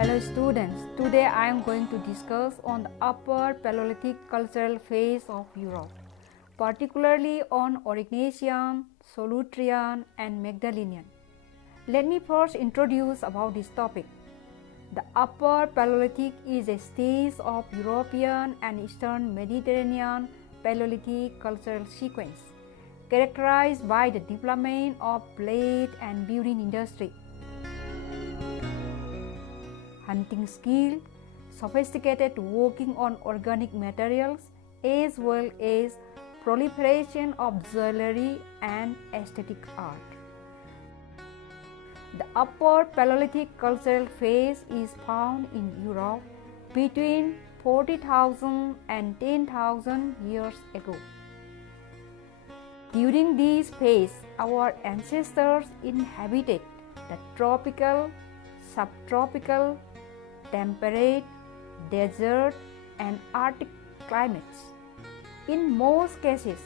Hello students, today I am going to discuss on the upper Paleolithic cultural phase of Europe, particularly on Aurignacian, Solutrean and Magdalenian. Let me first introduce about this topic. The upper Paleolithic is a stage of European and Eastern Mediterranean Paleolithic cultural sequence, characterized by the development of blade and building industry, hunting skill, sophisticated working on organic materials, as well as proliferation of jewelry and aesthetic art. The upper Paleolithic cultural phase is found in Europe between 40,000 and 10,000 years ago. During this phase, our ancestors inhabited the tropical, subtropical, temperate, desert and Arctic climates. In most cases,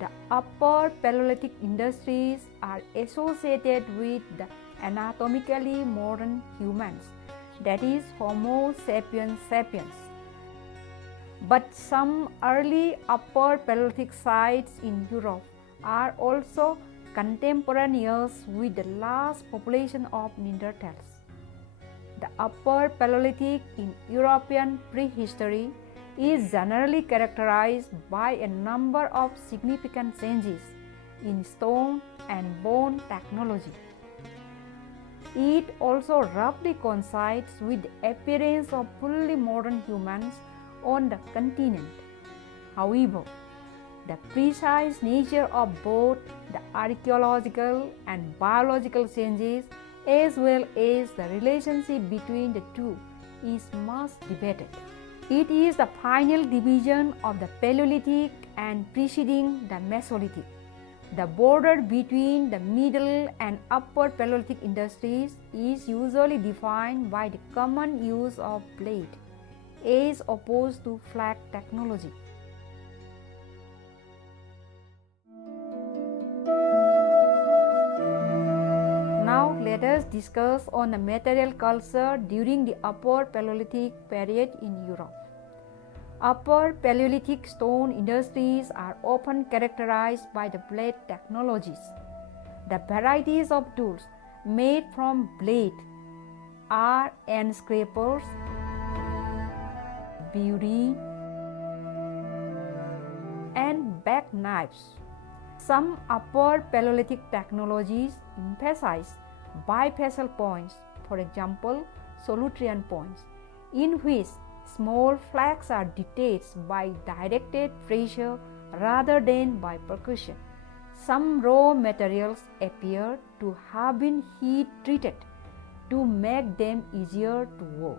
the upper Paleolithic industries are associated with the anatomically modern humans, that is Homo sapiens sapiens. But some early upper Paleolithic sites in Europe are also contemporaneous with the last population of Neanderthals. The upper Paleolithic in European prehistory is generally characterized by a number of significant changes in stone and bone technology. It also roughly coincides with the appearance of fully modern humans on the continent. However, the precise nature of both the archaeological and biological changes as well as the relationship between the two is much debated. It is the final division of the Paleolithic and preceding the Mesolithic. The border between the middle and upper Paleolithic industries is usually defined by the common use of blade as opposed to flag technology. Now let us discuss on the material culture during the upper Paleolithic period in Europe. Upper Paleolithic stone industries are often characterized by the blade technologies. The varieties of tools made from blade are end scrapers, beauty, and back knives. Some upper Paleolithic technologies emphasize bifacial points, for example, Solutrean points, in which small flags are detached by directed pressure rather than by percussion. Some raw materials appear to have been heat treated to make them easier to work.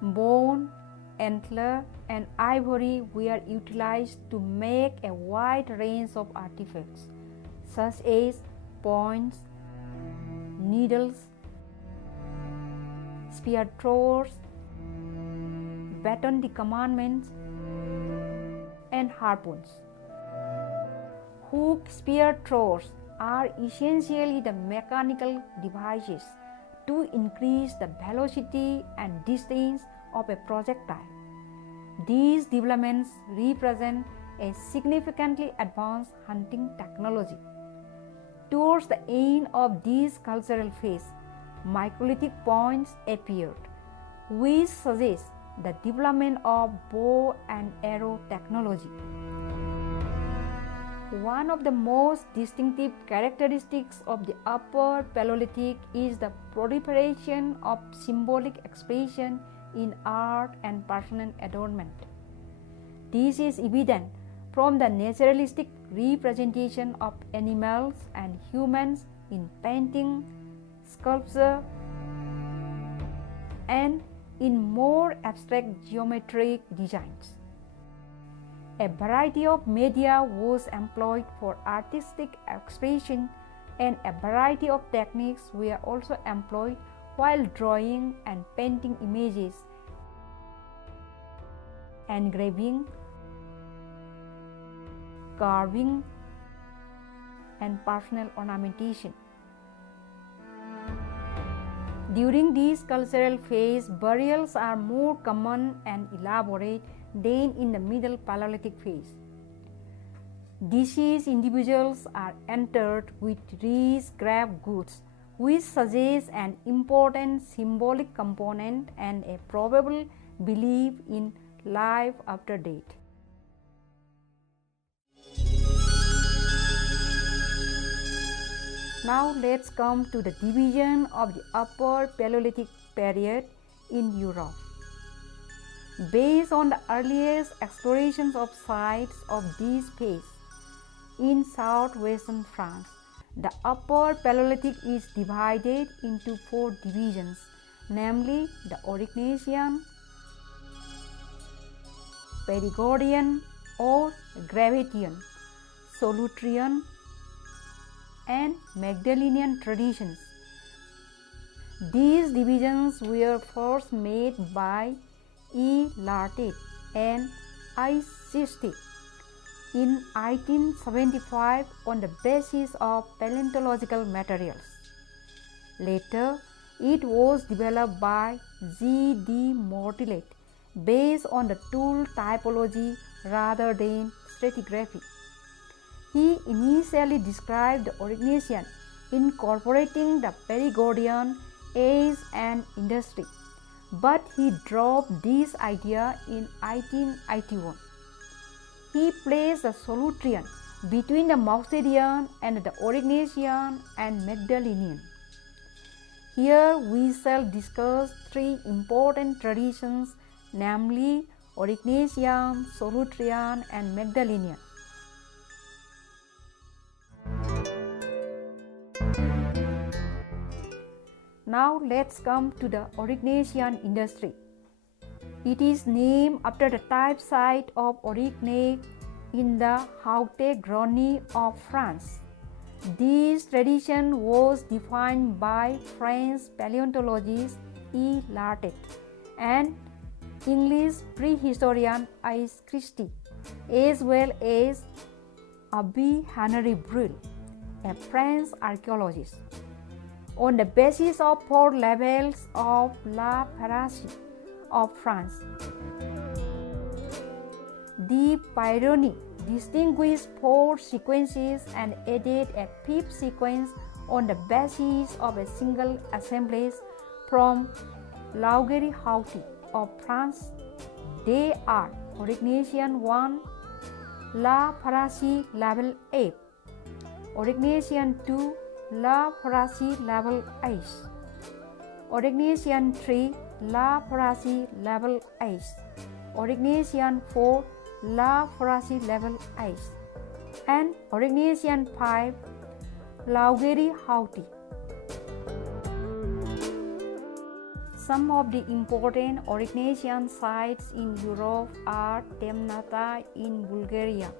Bone, antler, and ivory were utilized to make a wide range of artifacts, such as points, needles, spear throwers, baton de commandments, and harpoons. Hook spear throwers are essentially the mechanical devices to increase the velocity and distance of a projectile. These developments represent a significantly advanced hunting technology. Towards the end of this cultural phase, microlithic points appeared, which suggests the development of bow and arrow technology. One of the most distinctive characteristics of the upper Paleolithic is the proliferation of symbolic expression in art and personal adornment. This is evident from the naturalistic representation of animals and humans in painting, sculpture, and in more abstract geometric designs. A variety of media was employed for artistic expression, and a variety of techniques were also employed while drawing and painting images, engraving, carving, and personal ornamentation. During this cultural phase, burials are more common and elaborate than in the Middle Paleolithic phase. Deceased individuals are interred with rich grave goods, which suggests an important symbolic component and a probable belief in life after death. Now let's come to the division of the Upper Paleolithic period in Europe. Based on the earliest explorations of sites of this phase in southwestern France, the Upper Paleolithic is divided into 4 divisions, namely the Aurignacian, Perigordian or Gravettian, Solutrean and Magdalenian traditions. These divisions were first made by E. Lartet and I. Sistik in 1875 on the basis of paleontological materials. Later, it was developed by G. D. Mortillet based on the tool typology rather than stratigraphy. He initially described the Aurignacian, incorporating the Perigordian as an industry, but he dropped this idea in 1881. He placed the Solutrean between the Magdalenian and the Aurignacian and Magdalenian. Here we shall discuss 3 important traditions, namely Aurignacian, Solutrean and Magdalenian. Now let's come to the Aurignacian Industry. It is named after the type site of Aurignac in the Haute-Garonne of France. This tradition was defined by French paleontologist E. Lartet and English prehistorian Is. Christie, as well as Abbé Henry Breuil, a French archaeologist, on the basis of 4 levels of La Paracie of France. The Pyrenees distinguished 4 sequences and added a 5th sequence on the basis of a single assemblage from Aaurignactian of France. They are Aurignacian 1, La Paracie level 8, Aurignacian 2, La Paracie level 8, Aurignacian 3, La Paracie level 8, Aurignacian 4, La Paracie level 8, and Aurignacian 5, Aaurignactian. Some of the important Aurignacian sites in Europe are Temnata in Bulgaria,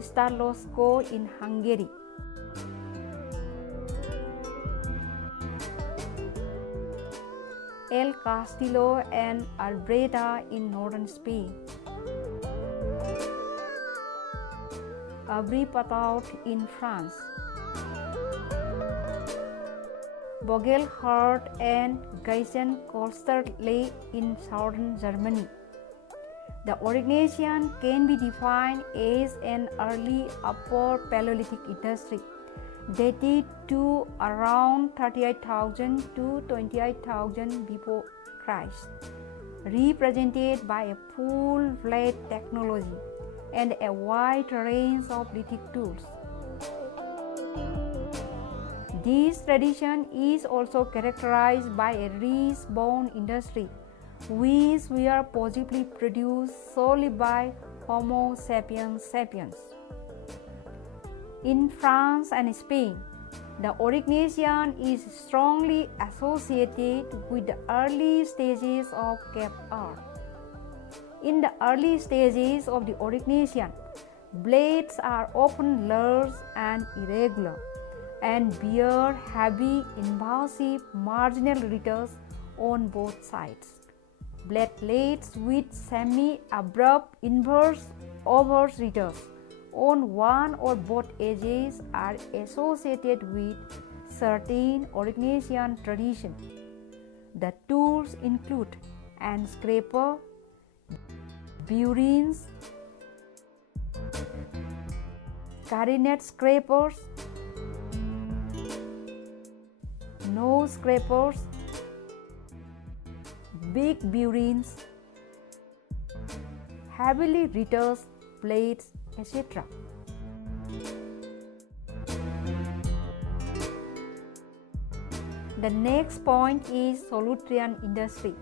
Starlovsko in Hungary, El Castillo and Albreda in northern Spain, Aubry-Pataut in France, Vogelhart and Geisenkolsterlee in southern Germany. The Aurignacian can be defined as an early Upper Paleolithic industry dated to around 38,000 to 28,000 before Christ, represented by a full-fledged technology and a wide range of lithic tools. This tradition is also characterized by a rich bone industry, which were possibly produced solely by Homo sapiens sapiens. In France and Spain, the Aurignacian is strongly associated with the early stages of cave art. In the early stages of the Aurignacian, blades are often large and irregular and bear heavy, invasive marginal ridges on both sides. Bladelets with semi-abrupt inverse over ridges on one or both edges are associated with certain Aurignacian tradition. The tools include hand scraper, burins, clarinet scrapers, nose scrapers, big burins, heavily retouched blades, etc. The next point is Solutrean industry.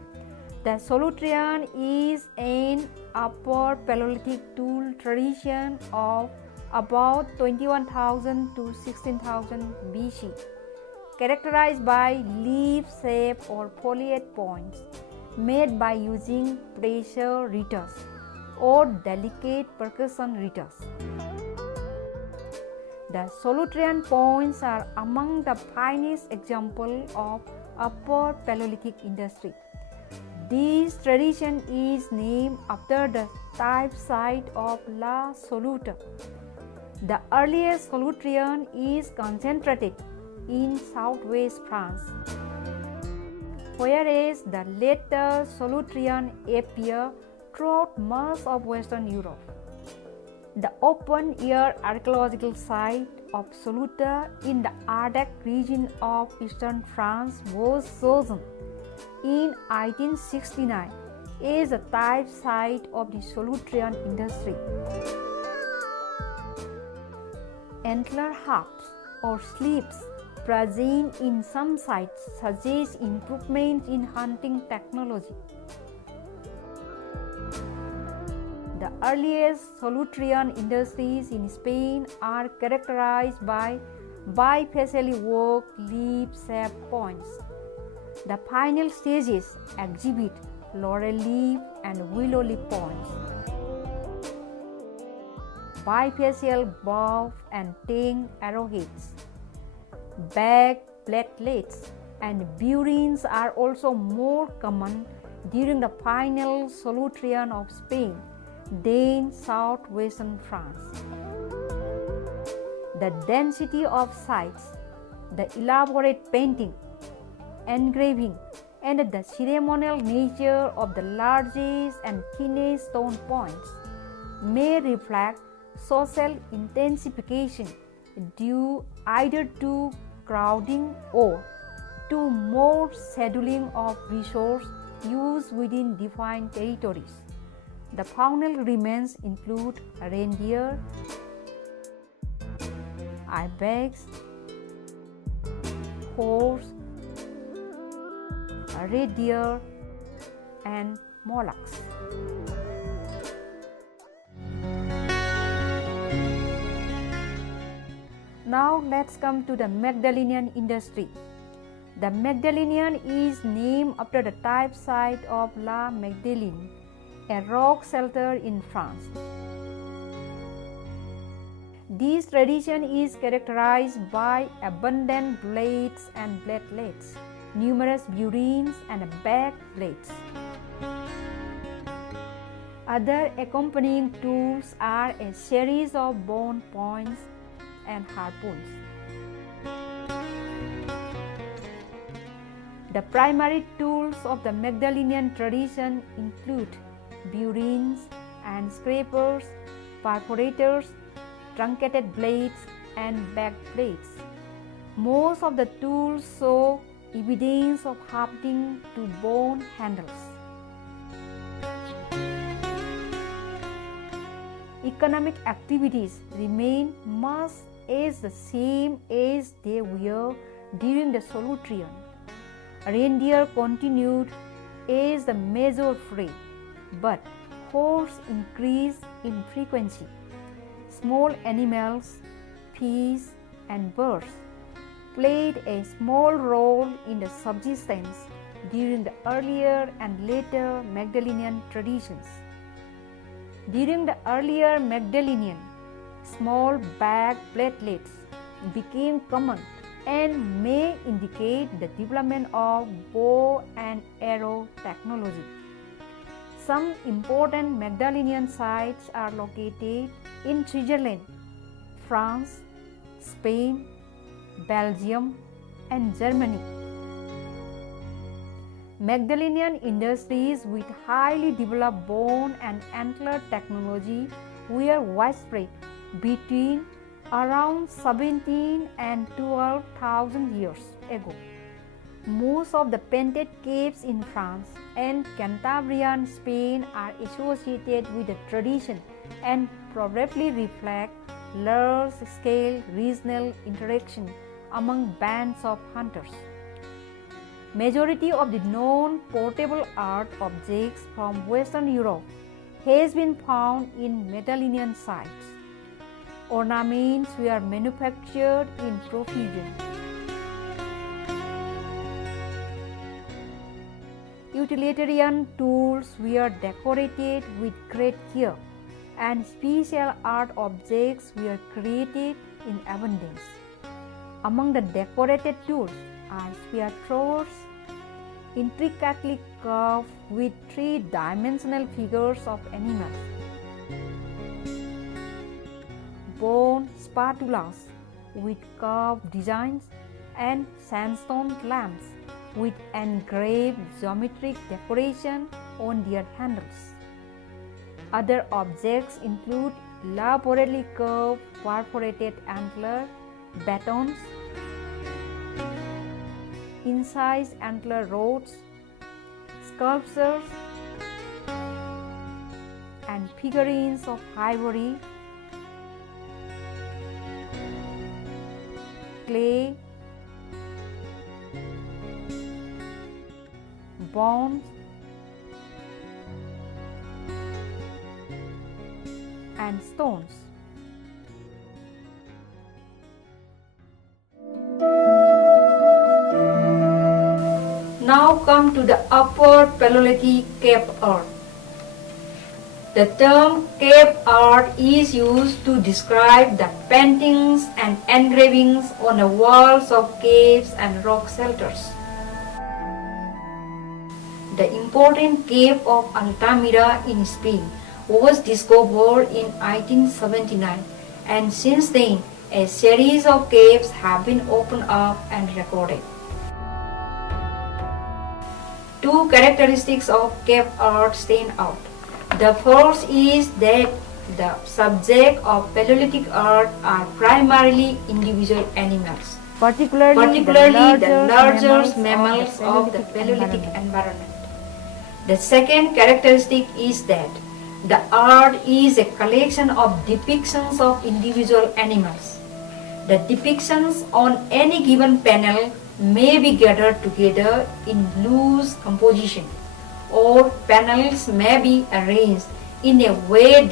The Solutrean is an upper Paleolithic tool tradition of about 21,000 to 16,000 BC, characterized by leaf-shaped or polyed points made by using pressure retouch or delicate percussion retouch. The Solutrean points are among the finest examples of upper Paleolithic industry. This tradition is named after the type site of La Solute. The earliest Solutrean is concentrated in southwest France, whereas the later Solutrean appear throughout much of Western Europe. The open-air archaeological site of Solute in the Ardac region of eastern France was chosen in 1869 as a type site of the Solutrean industry. Antler hubs or slips present in some sites suggest improvements in hunting technology. The earliest Solutrean industries in Spain are characterized by bifacially worked leaf-shaped points. The final stages exhibit laurel leaf and willow leaf points, bifacial bow and tang arrowheads, back platelets, and burins are also more common during the final Solutrean of Spain than southwestern France. The density of sites, the elaborate painting, engraving, and the ceremonial nature of the largest and thinnest stone points may reflect social intensification due either to crowding or to more scheduling of resource use within defined territories. The faunal remains include reindeer, ibex, horse, red deer, and mollusks. Now let's come to the Magdalenian industry. The Magdalenian is named after the type site of La Magdalene, a rock shelter in France. This tradition is characterized by abundant blades and platelets, numerous burins and back blades. Other accompanying tools are a series of bone points and harpoons. The primary tools of the Magdalenian tradition include burins and scrapers, perforators, truncated blades, and back blades. Most of the tools show evidence of hafting to bone handles. Economic activities remain much as the same as they were during the Solutrean. Reindeer continued as the major fray, but horse increased in frequency. Small animals, fish, and birds played a small role in the subsistence during the earlier and later Magdalenian traditions. During the earlier Magdalenian, small back platelets became common and may indicate the development of bow and arrow technology. Some important Magdalenian sites are located in Switzerland, France, Spain, Belgium, and Germany. Magdalenian industries with highly developed bone and antler technology were widespread between around 17 and 12,000 years ago. Most of the painted caves in France and Cantabrian Spain are associated with the tradition and probably reflect large-scale regional interaction among bands of hunters. Majority of the known portable art objects from Western Europe has been found in Magdalenian sites. Ornaments were manufactured in profusion. Utilitarian tools were decorated with great care, and special art objects were created in abundance. Among the decorated tools are spear throwers, intricately carved with three-dimensional figures of animals, bone spatulas with carved designs, and sandstone lamps with engraved geometric decoration on their handles. Other objects include elaborately curved perforated antler, batons, incised antler rods, sculptures, and figurines of ivory, clay, bones, and stones. Now come to the Upper Paleolithic cave art. The term cave art is used to describe the paintings and engravings on the walls of caves and rock shelters. The important cave of Altamira in Spain was discovered in 1879, and since then a series of caves have been opened up and recorded. Two characteristics of cave art stand out. The first is that the subject of Paleolithic art are primarily individual animals, particularly the larger mammals of the Paleolithic environment. The second characteristic is that the art is a collection of depictions of individual animals. The depictions on any given panel may be gathered together in loose composition, or panels may be arranged in a way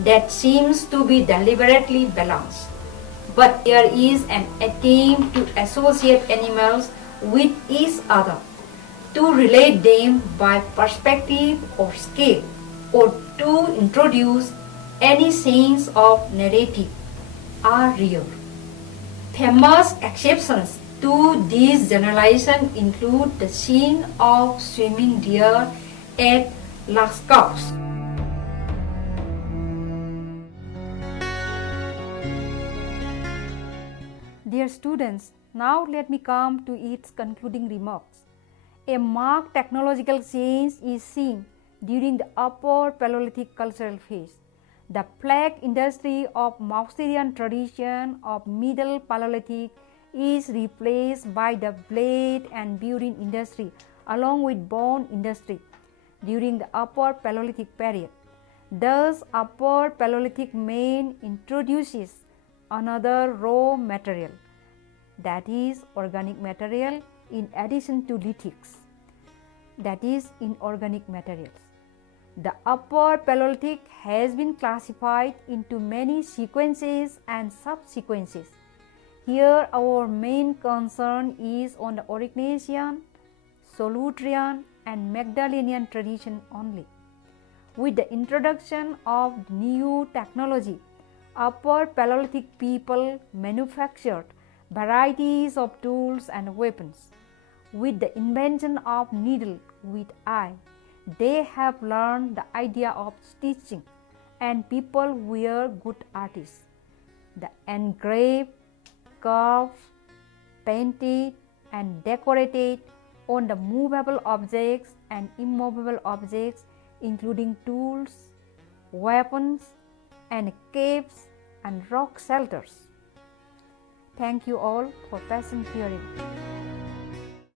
that seems to be deliberately balanced. But there is an attempt to associate animals with each other, to relate them by perspective or scale, or to introduce any sense of narrative are rare. Famous exceptions to this generalization include the scene of swimming deer at Lascaux. Dear students, now let me come to its concluding remarks. A marked technological change is seen during the Upper Paleolithic cultural phase. The flag industry of Mousterian tradition of Middle Paleolithic is replaced by the blade and burin industry along with bone industry during the Upper Paleolithic period. Thus, Upper Paleolithic man introduces another raw material, that is organic material, in addition to lithics, that is inorganic materials. The Upper Paleolithic has been classified into many sequences and subsequences. Here our main concern is on the Aurignacian, Solutrean and Magdalenian tradition only. With the introduction of new technology, Upper Paleolithic people manufactured varieties of tools and weapons. With the invention of needle with eye, they have learned the idea of stitching, and people were good artists. The engraved, carved, painted, and decorated on the movable objects and immovable objects, including tools, weapons, and caves and rock shelters. Thank you all for patient hearing.